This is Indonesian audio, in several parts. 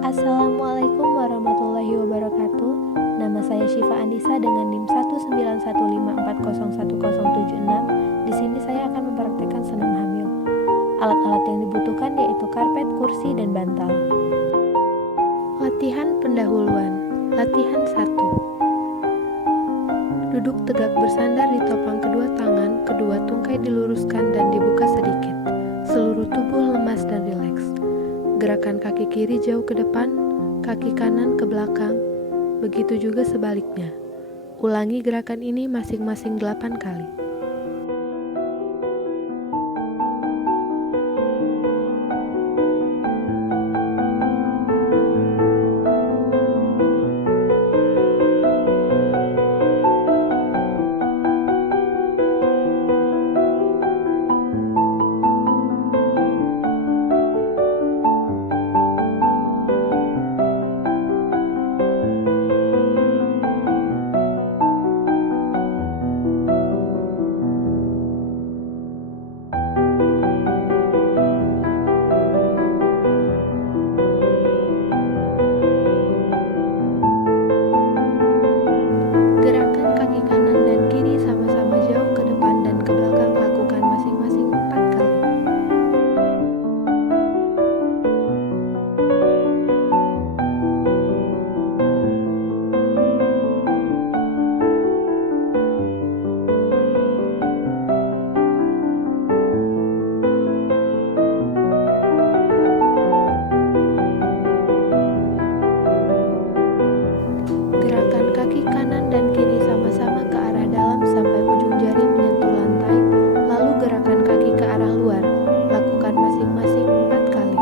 Assalamualaikum warahmatullahi wabarakatuh. Nama saya Syifa Anissa dengan NIM 19154011076. Di sini saya akan mempraktekkan senam hamil. Alat-alat yang dibutuhkan yaitu karpet, kursi, dan bantal. Latihan pendahuluan. Latihan 1. Duduk tegak bersandar di topang kedua tangan, kedua tungkai diluruskan dan dibuka sedikit. Seluruh tubuh lemas dan rileks. Gerakan kaki kiri jauh ke depan, kaki kanan ke belakang, begitu juga sebaliknya. Ulangi gerakan ini masing-masing 8 kali. Gerakan kaki kanan dan kiri sama-sama jauh ke depan dan ke belakang, lakukan masing-masing 4 kali. Gerakan kaki kanan dan kiri sama-sama ke arah dalam sampai ujung jari menyentuh lantai, lalu gerakan kaki ke arah luar. Lakukan masing-masing 4 kali.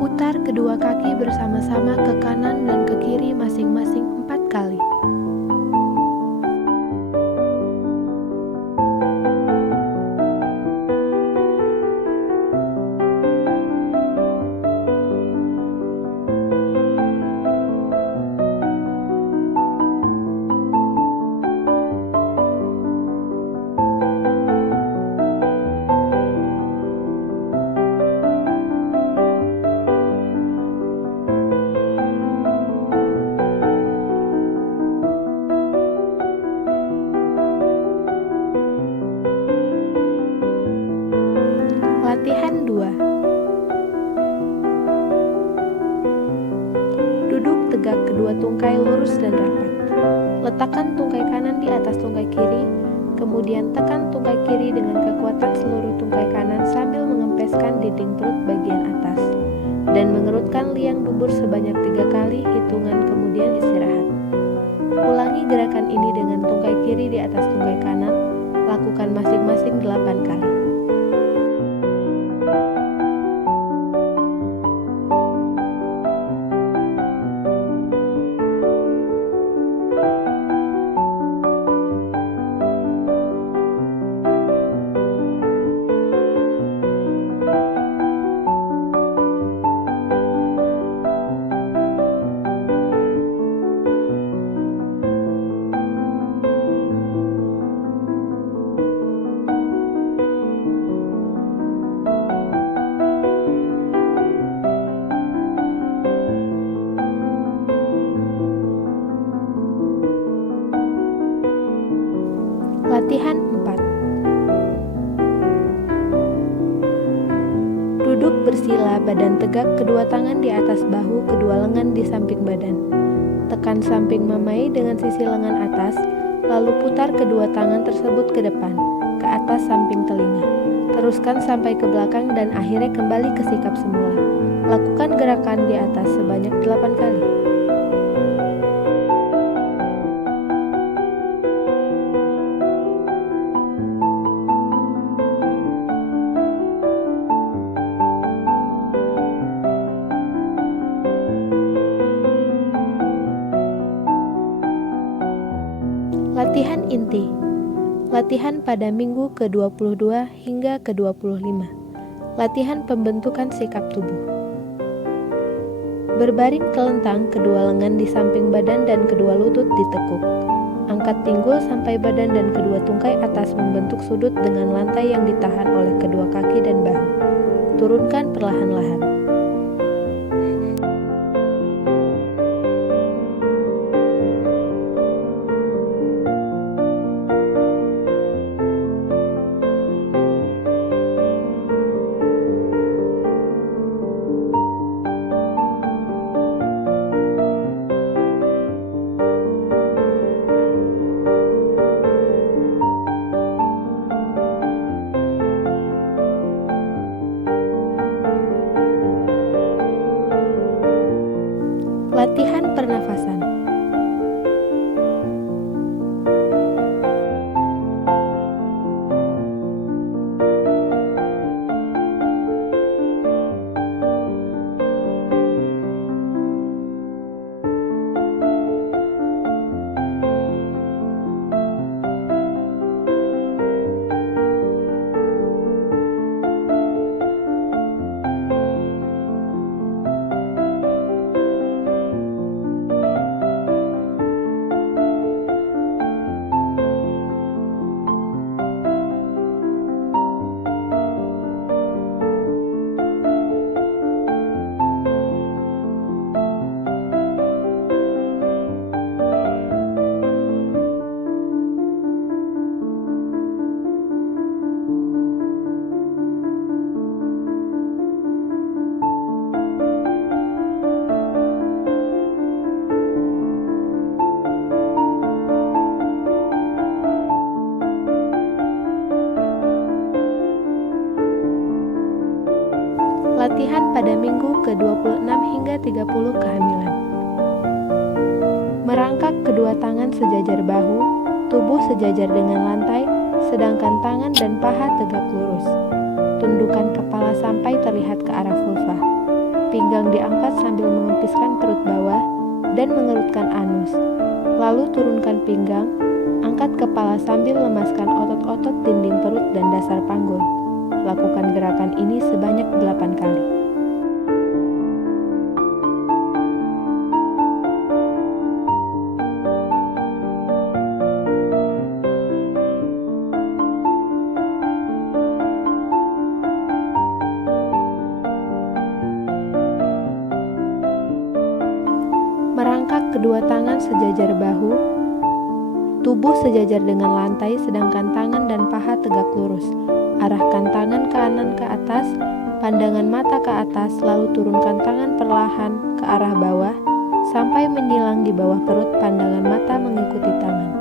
Putar kedua kaki bersama-sama ke kanan dan ke kiri masing-masing 4 kali. Latihan 2. Duduk tegak, kedua tungkai lurus dan rapat. Letakkan tungkai kanan di atas tungkai kiri, kemudian tekan tungkai kiri dengan kekuatan seluruh tungkai kanan sambil mengempeskan dinding perut bagian atas dan mengerutkan liang dubur sebanyak 3 kali, hitungan kemudian istirahat. Ulangi gerakan ini dengan tungkai kiri di atas tungkai kanan, lakukan masing-masing 8 kali. Latihan 4. Duduk bersila, badan tegak, kedua tangan di atas bahu, kedua lengan di samping badan. Tekan samping mamai dengan sisi lengan atas, lalu putar kedua tangan tersebut ke depan, ke atas samping telinga. Teruskan sampai ke belakang dan akhirnya kembali ke sikap semula. Lakukan gerakan di atas sebanyak 8 kali. Latihan inti. Latihan pada minggu ke-22 hingga ke-25. Latihan pembentukan sikap tubuh. Berbaring telentang, kedua lengan di samping badan dan kedua lutut ditekuk. Angkat pinggul sampai badan dan kedua tungkai atas membentuk sudut dengan lantai yang ditahan oleh kedua kaki dan bahu. Turunkan perlahan-lahan. Latihan pernafasan. Latihan pada minggu ke-26 hingga 30 kehamilan. Merangkak kedua tangan sejajar bahu, tubuh sejajar dengan lantai, sedangkan tangan dan paha tegak lurus. Tundukkan kepala sampai terlihat ke arah vulva. Pinggang diangkat sambil mengempiskan perut bawah dan mengerutkan anus. Lalu turunkan pinggang, angkat kepala sambil lemaskan otot-otot dinding perut dan dasar panggul. Lakukan gerakan ini sebanyak 8 kali. Merangkak kedua tangan sejajar bahu, tubuh sejajar dengan lantai sedangkan tangan dan paha tegak lurus. Arahkan tangan kanan ke atas, pandangan mata ke atas, lalu turunkan tangan perlahan ke arah bawah sampai menyilang di bawah perut, pandangan mata mengikuti tangan.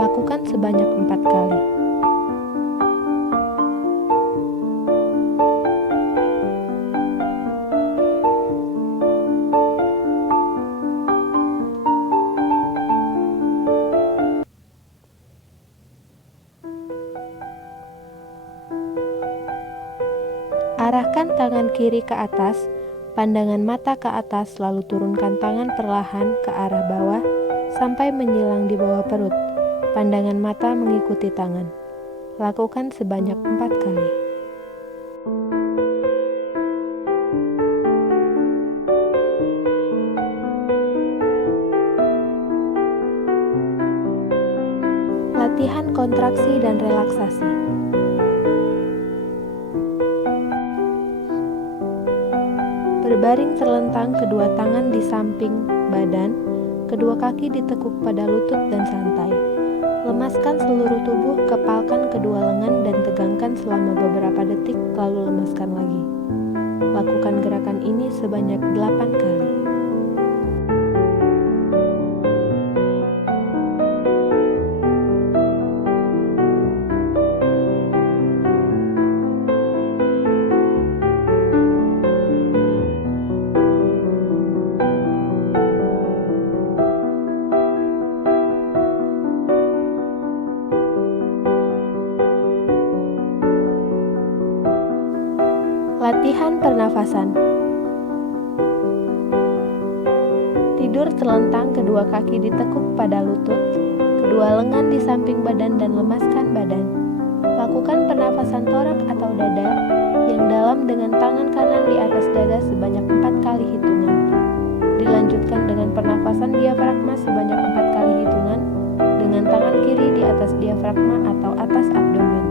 Lakukan sebanyak 4 kali. Arahkan tangan kiri ke atas, pandangan mata ke atas, lalu turunkan tangan perlahan ke arah bawah sampai menyilang di bawah perut. Pandangan mata mengikuti tangan. Lakukan sebanyak 4 kali. Latihan kontraksi dan relaksasi. Berbaring terlentang, kedua tangan di samping badan, kedua kaki ditekuk pada lutut dan santai. Lemaskan seluruh tubuh, kepalkan kedua lengan dan tegangkan selama beberapa detik, lalu lemaskan lagi. Lakukan gerakan ini sebanyak 8 kali. Latihan pernafasan. Tidur terlentang, kedua kaki ditekuk pada lutut, kedua lengan di samping badan dan lemaskan badan. Lakukan pernafasan torak atau dada yang dalam dengan tangan kanan di atas dada sebanyak 4 kali hitungan. Dilanjutkan dengan pernafasan diafragma sebanyak 4 kali hitungan dengan tangan kiri di atas diafragma atau atas abdomen.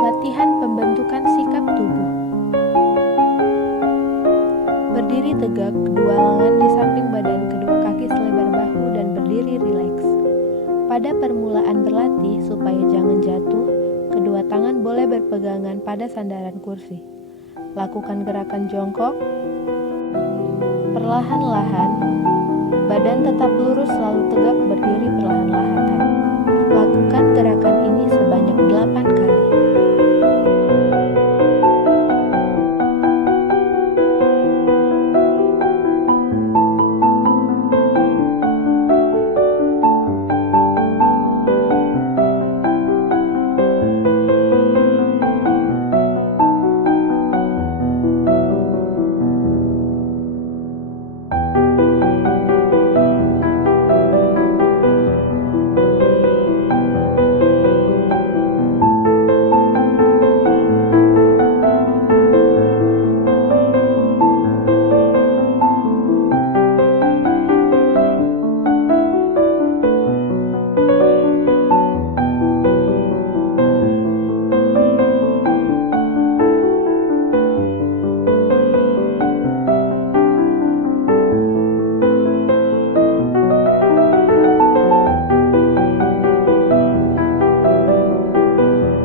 Latihan pembentukan sikap tubuh. Berdiri tegak, kedua lengan di samping badan, kedua kaki selebar bahu dan berdiri rileks. Pada permulaan berlatih, supaya jangan jatuh, kedua tangan boleh berpegangan pada sandaran kursi. Lakukan gerakan jongkok. Perlahan-lahan, badan tetap lurus selalu tegak berdiri perlahan-lahan. Lakukan gerakan ini sebanyak 8 kali.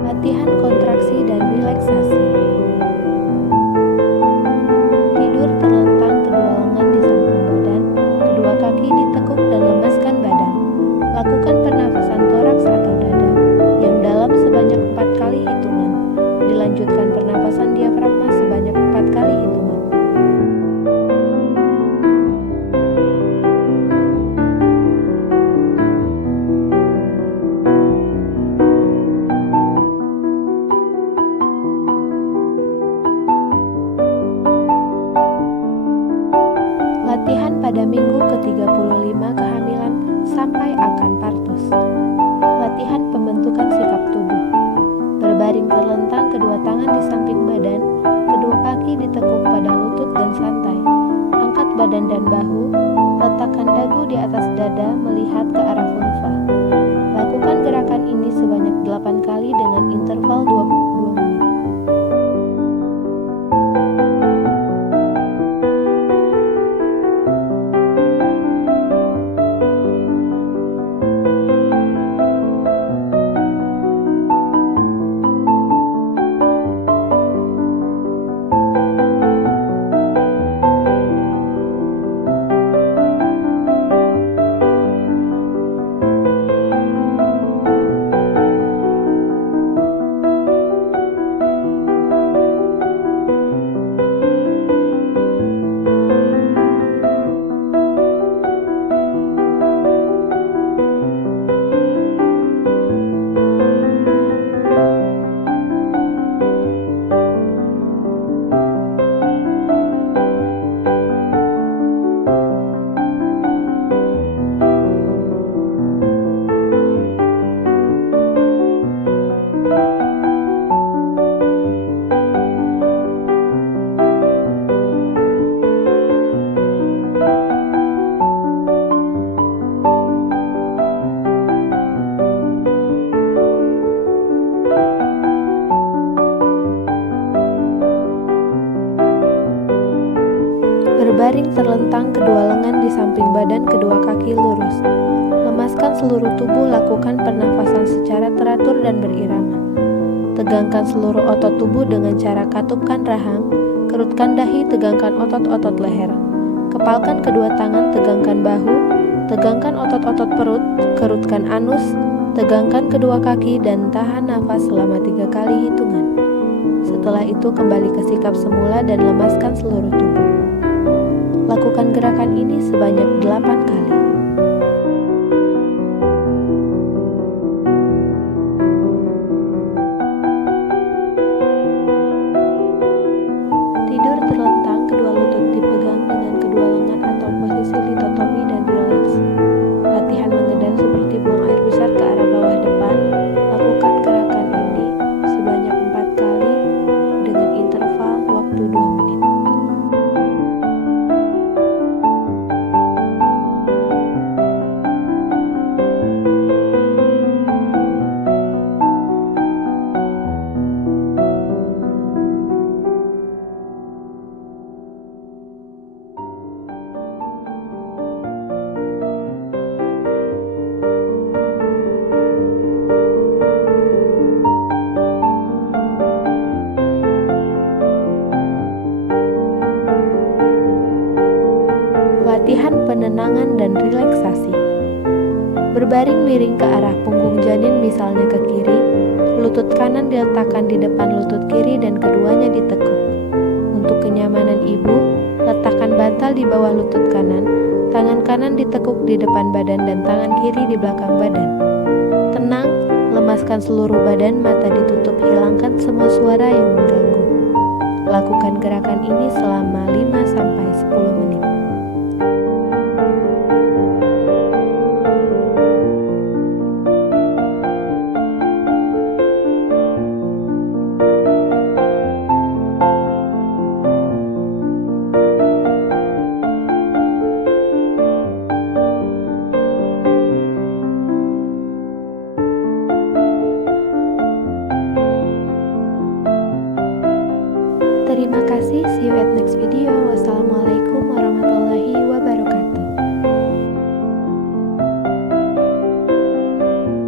Latihan kontraksi dan relaksasi. Tidur terlentang, kedua lengan di samping badan, kedua kaki ditekuk dan lemaskan badan. Lakukan pernafasan toraks atau dada yang dalam sebanyak 4 kali hitungan. Dilanjutkan pernafasan diafragma sebanyak 4 kali hitungan. Latihan pada minggu ke-35 kehamilan sampai akan partus. Latihan pembentukan sikap tubuh. Berbaring terlentang, kedua tangan di samping badan, kedua kaki ditekuk pada lutut dan santai. Angkat badan dan bahu, letakkan dagu di atas dada melihat ke arah vulva. Lakukan gerakan ini sebanyak 8 kali dengan interval 22 menit. Berbaring terlentang kedua lengan di samping badan, kedua kaki lurus. Lemaskan seluruh tubuh, lakukan pernafasan secara teratur dan berirama. Tegangkan seluruh otot tubuh dengan cara katupkan rahang, kerutkan dahi, tegangkan otot-otot leher. Kepalkan kedua tangan, tegangkan bahu, tegangkan otot-otot perut, kerutkan anus, tegangkan kedua kaki dan tahan nafas selama 3 kali hitungan. Setelah itu kembali ke sikap semula dan lemaskan seluruh tubuh. Lakukan gerakan ini sebanyak 8 kali. Tidur terlentang, kedua lutut dipegang dengan kedua lengan atau posisi litotomi dan rileks. Latihan mengendal seperti buang air besar ke arah bawah depan. Lakukan gerakan ini sebanyak 4 kali dengan interval waktu 2 menit. Latihan penenangan dan relaksasi. Berbaring miring ke arah punggung janin, misalnya ke kiri. Lutut kanan diletakkan di depan lutut kiri dan keduanya ditekuk. Untuk kenyamanan ibu, letakkan bantal di bawah lutut kanan. Tangan kanan ditekuk di depan badan dan tangan kiri di belakang badan. Tenang, lemaskan seluruh badan, mata ditutup, hilangkan semua suara yang mengganggu. Lakukan gerakan ini selama 5-10 menit. Terima kasih, see you at next video. Wassalamualaikum warahmatullahi wabarakatuh.